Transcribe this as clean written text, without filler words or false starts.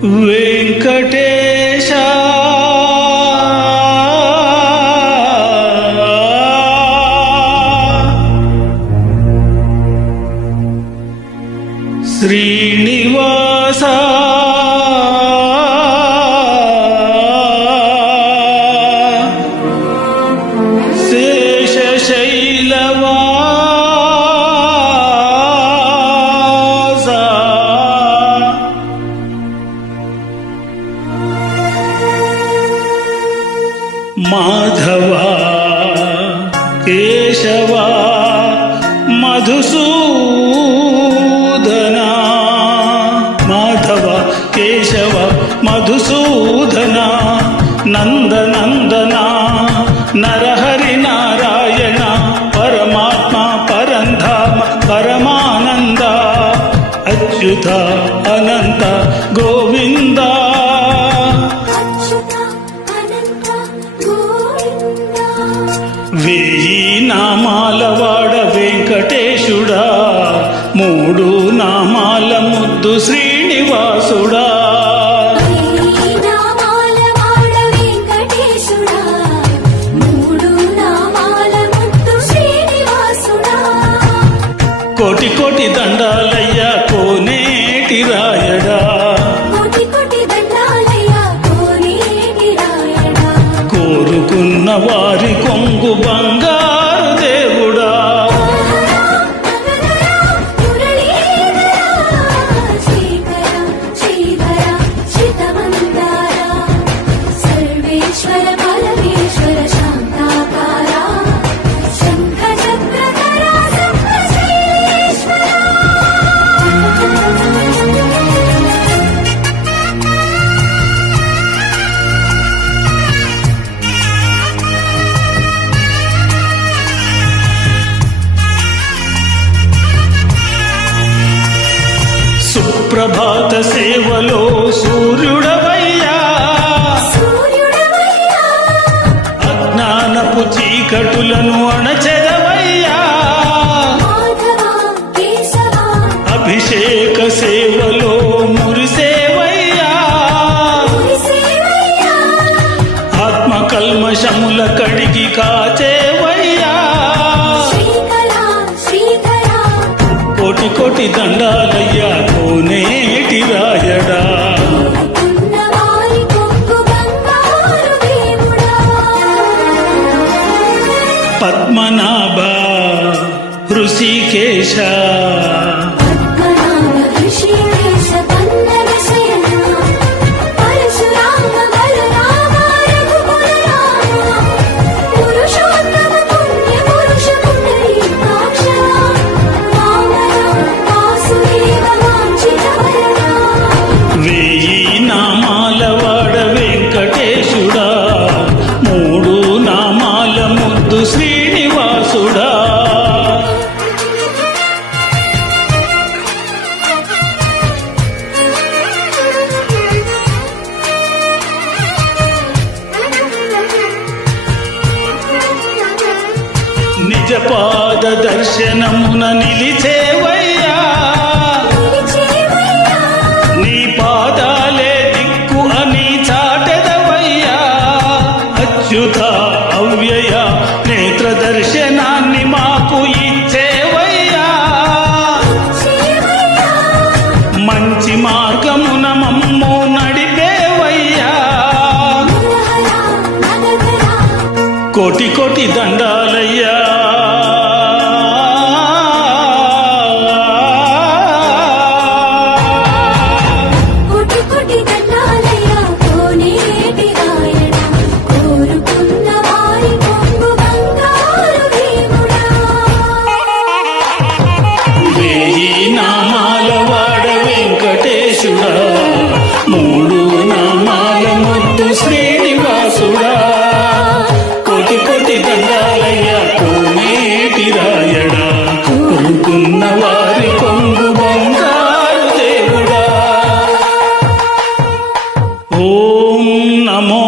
వెంకటేశ శ్రీనివాస మాధవ కేశవ మధుసూదన మాధవ కేశవ మధుసూదన నందనందన నరహరి నారాయణ పరమాత్మ పరంధామ పరమానంద అచ్యుత అనంత గోవింద వేయి నామాలవాడ వెంకటేశుడా మూడు నామాల ముద్దు శ్రీనివాసుడా కోటి కోటి దండాలయ్యా కోనేటి రాయడా కోరుకున్న వారి కొంగు బంగారు దేవుడా సుప్రభాత సేవలో సూర్యుడవయ్యా అజ్ఞానపు చీకటులను అణచెదవయ్యా అభిషేక సేవలో మురిసేవయ్యా ఆత్మ కల్మషముల కడిగి కాచేవయ్యా కోటి కోటి దండాలయ్యా కోనేటి రాయడా పద్మనాభ ఋషికేశ శ్రీనివాసుడా నిజ పాద దర్శనమున నిలిచేవయ్యా నీ పాదాలే దిక్కు అని చాటెదవయ్యా అచ్యుత అవ్యయ నేత్ర దర్శనాన్ని మాకు ఇచ్చేవయ్యా మంచి మార్గమున మమ్ము నడిపేవయ్యా కోటి కోటి దండాలయ్యా